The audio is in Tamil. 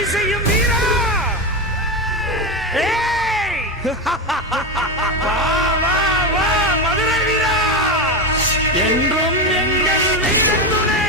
ஆட்சி செய்யும் வீரா! ஏய்! வா, வா, வா, மதுரை வீரா! என்றும் எங்கள் வீரத்துணை!